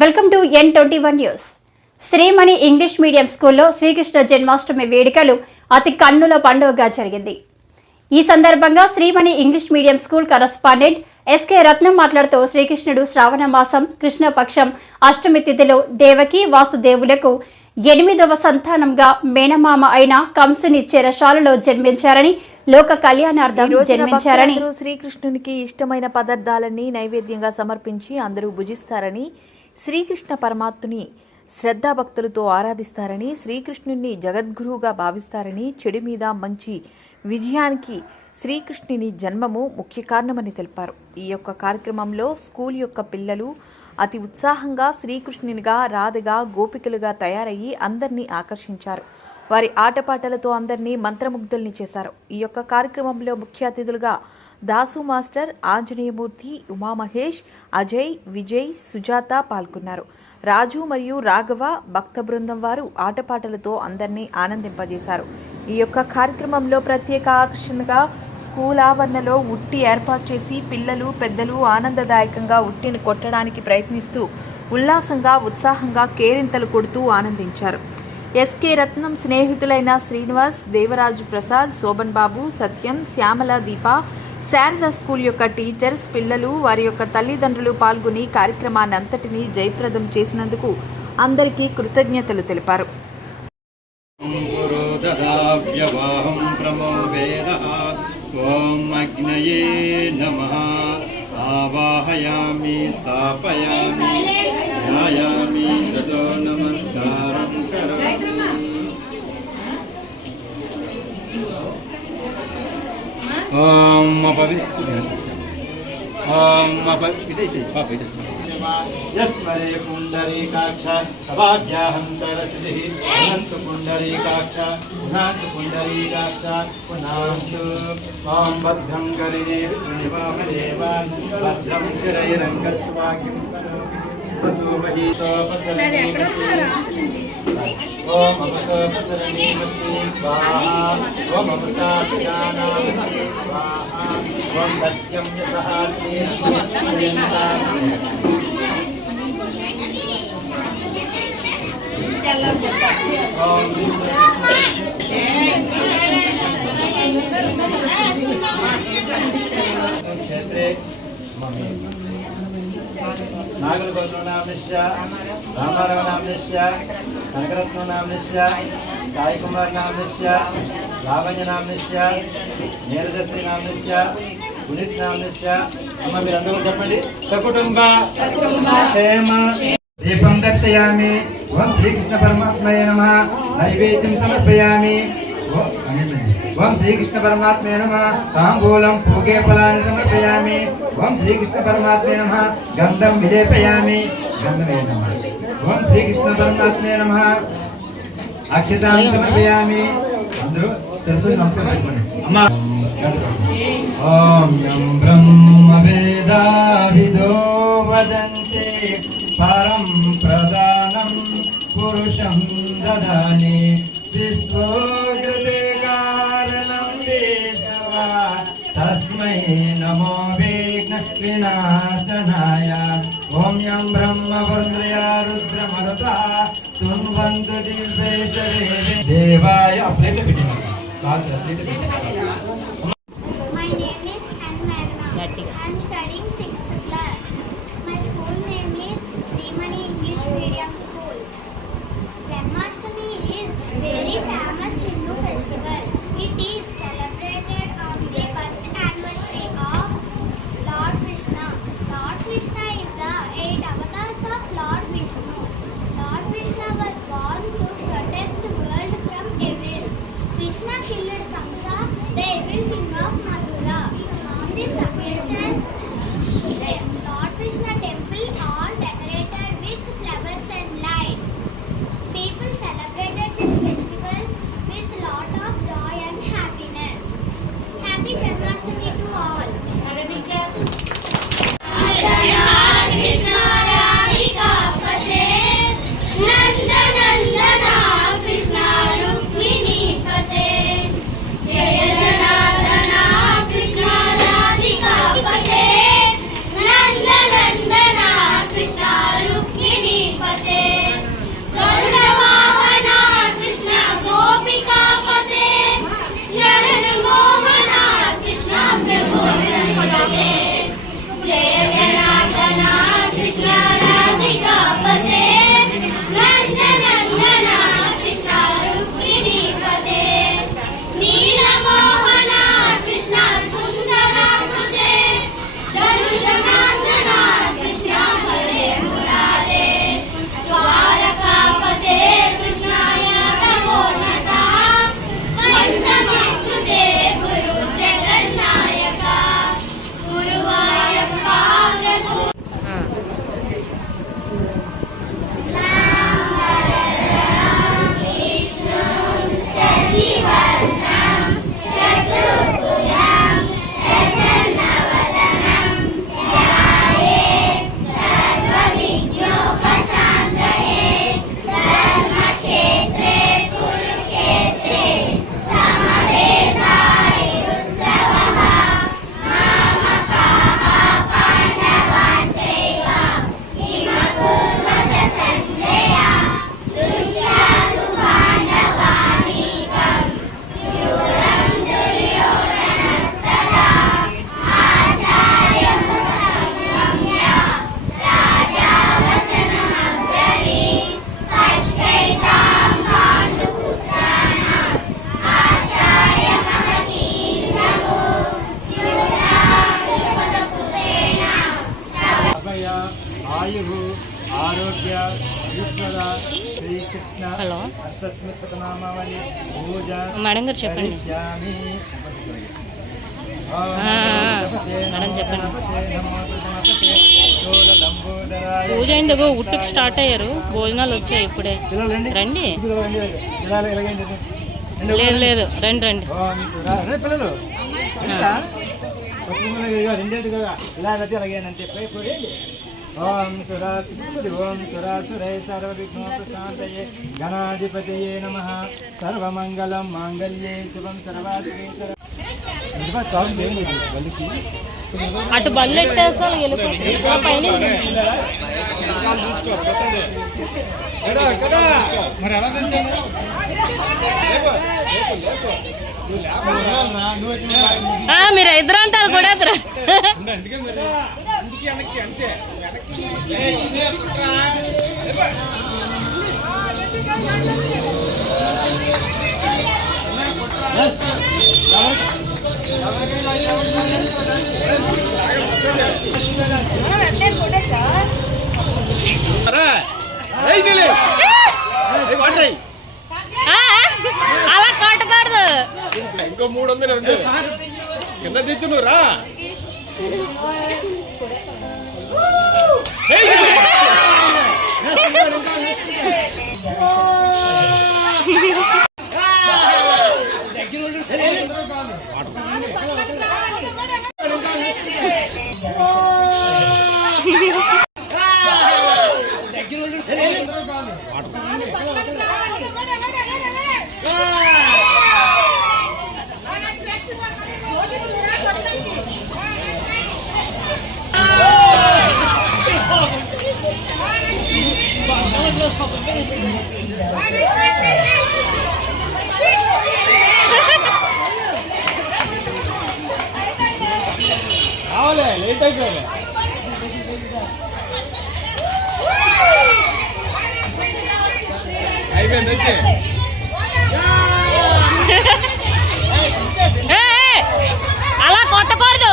Welcome to N21 news. Shreemani English medium స్కూల్లో శ్రీకృష్ణ జన్మాష్టమి వేడుకలు అతి కన్నుల పండుగగా జరిగింది. ఈ సందర్భంగా Srimani English medium school correspondent S K Ratnam మాట్లాడుతూ శ్రీకృష్ణుడు శ్రావణ మాసం కృష్ణపక్షం అష్టమి తిథిలో దేవకి వాసుదేవులకు 8వ సంతానంగా మేనమామ అయిన కంసుని చెరశాలలో జన్మించారని, లోక కళ్యాణార్థం జన్మించారని, శ్రీకృష్ణునికి ఇష్టమైన పదార్థాలన్నీ నైవేద్యంగా సమర్పించి అందరూ భుజిస్తారని, శ్రీకృష్ణ పరమాత్ముని శ్రద్ధాభక్తులతో ఆరాధిస్తారని, శ్రీకృష్ణుని జగద్గురువుగా భావిస్తారని, చెడు మీద మంచి విజయానికి శ్రీకృష్ణుని జన్మము ముఖ్య కారణమని తెలిపారు. ఈ యొక్క కార్యక్రమంలో స్కూల్ యొక్క పిల్లలు అతి ఉత్సాహంగా శ్రీకృష్ణునిగా, రాధగా, గోపికలుగా తయారయ్యి అందరినీ ఆకర్షించారు. వారి ఆటపాటలతో అందరినీ మంత్రముగ్ధుల్ని చేశారు. ఈ యొక్క కార్యక్రమంలో ముఖ్య అతిథులుగా దాసు మాస్టర్, ఆంజనేయమూర్తి, ఉమామహేష్, అజయ్, విజయ్, సుజాత పాల్గొన్నారు. రాజు మరియు రాఘవ భక్త బృందం వారు ఆటపాటలతో అందరినీ ఆనందింపజేశారు. ఈ యొక్క కార్యక్రమంలో ప్రత్యేక ఆకర్షణగా స్కూల్ ఆవరణలో ఉట్టి ఏర్పాటు చేసి పిల్లలు, పెద్దలు ఆనందదాయకంగా ఉట్టిని కొట్టడానికి ప్రయత్నిస్తూ ఉల్లాసంగా, ఉత్సాహంగా కేరింతలు కొడుతూ ఆనందించారు. ఎస్కే రత్నం స్నేహితులైన శ్రీనివాస్, దేవరాజు ప్రసాద్, శోభన్ బాబు, సత్యం, శ్యామల, దీప, శారదా స్కూల్ యొక్క టీచర్స్, పిల్లలు, వారి యొక్క తల్లిదండ్రులు పాల్గొని కార్యక్రమాన్ని అంతటినీ జయప్రదం చేసినందుకు అందరికీ కృతజ్ఞతలు తెలిపారు. ఆవాహయామి, స్థాపయామి, ధ్యాయామి, దశో నమస్కారం కరోమి. ఓం యస్మరే పుండరీకాక్ష సభాభ్యాహం తరసిః అనంత పుండరీకాక్ష పునాంత పుండరీకాక్ష పునాంతు. ఓం భద్రం కరిణే విష్ణునివామదేవాన్ భద్రం శిరైరంగస్వాగ్యం వసుమహీతోపసరణే ఓం అమృతోపసరణే స్వాహా. ఓం అమృతాభిదానాయ స్వాహా. ఓం సత్యం యసహాతే క్షేత్రే నాగరభద్రో నామ్నిశ్య, రామారావు నామ్నిశ్య, కనకరత్నం నామ్నిశ్య, సాయి కుమార్ నామ్నిశ్య, లావణ్య నామ్నిశ్య, నీరజశ్రీ నామ్నిశ్య, పునీత్ నామ్నిశ్య. అమ్మ మీరందరూ చెప్పండి. సకుటుంబ క్షేమ. దీపం దర్శయామి. ఓం శ్రీకృష్ణ పరమాత్మయే నమః. నైవేద్యం సమర్పయామి. ఓం శ్రీకృష్ణ పరమాత్మే నమః. తాంబూలం పూగే ఫలాన్ని సమర్పయామి. ఓం శ్రీకృష్ణ పరమాత్మే నమః. గంధం విలేపయామి. గంధమే నమః. ఓం శ్రీకృష్ణ పరమాత్మే నమః. అక్షతాన్ని సమర్పయామి. అందరూ సరస్వతి నమస్కారం చెప్పండి. అమ్మా. ఓం యం బ్రహ్మ వేదావిదో వదంతే పరం ప్రదానం పురుషం దదాని విశ్వోగతే కారణం దేశవా తస్మై నమో విఘ్న వినాశనాయ. ఓం యం బ్రహ్మ వరుణయ రుద్రమరుత తుంవంతు దివ్యేశరే దేవాయ. ప్లేట్ పెట్టిన My name is Anmarna. I am studying 6th class. My school name is Srimani English Medium School. Janmashtami is very famous Hindu festival. It is celebrated on the birth anniversary of Lord Krishna. Lord Krishna is the 8 avatars of Lord Vishnu. Lord Krishna was born to protect the world from evils. Krishna killed Kamsa, the evil king of Mathura. On this occasion, Lord Krishna temple all decorated with flowers and lights. Eshwara Srikrishna hello అష్టత్మనామావళి పూజ madam గారు చెప్పండి. కరిష్యామి. Madam చెప్పండి. లంబోదరాయ పూజ అయిందిగో ఉట్టుకు start అయ్యారు, భోజనాలు వచ్చాయి ఇప్పుడే. రండి. లేదు లేదు, రండి రండి. పిల్లలు రెండేది కదా ఇలా నది అలాగేనంటే ఓం సురాసుది ఓం సురాసురై సర్వవిఘ్నోపశాంతయే గణాధిపతయే నమః. సర్వమంగళం మాంగళ్యే శివం సర్వాధికే వాళ్ళకి అటు బళ్ళు ఎట్టేస్తారు పైన. మరి ఎలా మీరు ఇద్దరు అంటారు కూడా ఇద్దరు. అలా కొట్టకూడదు. ఇంకో 300 ఉంది కింద తెచ్చును రా. కావాలే లేట్ అయిపోయింది. అయిపోయింది వచ్చి అలా కొట్టకూడదు.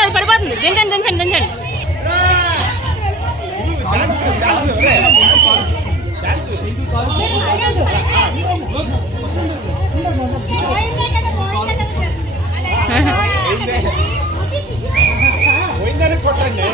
అది పడిపోతుంది. దించండి దించండి దించండి. పోయిందని కొట్టండి.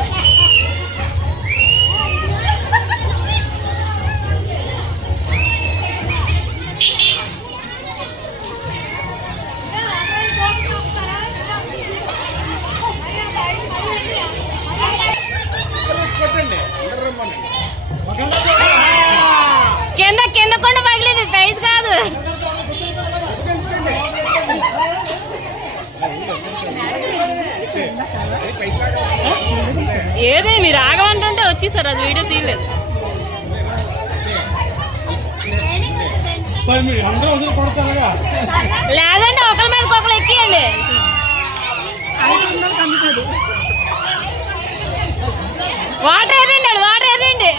కింద కింద కొండ పగిలింది, ప్రైజ్ కాదు. ఏదే మీరు ఆగమంటుంటే వచ్చేసారు, అది వీడియో తీయలేదు. లేదంటే ఒకరి మీద ఒకరు ఎక్కియండి. వాటర్ ఏదండి, వాటర్ ఏదండి.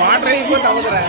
వాటర్ అయిపోతే అవదరా.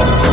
Thank you.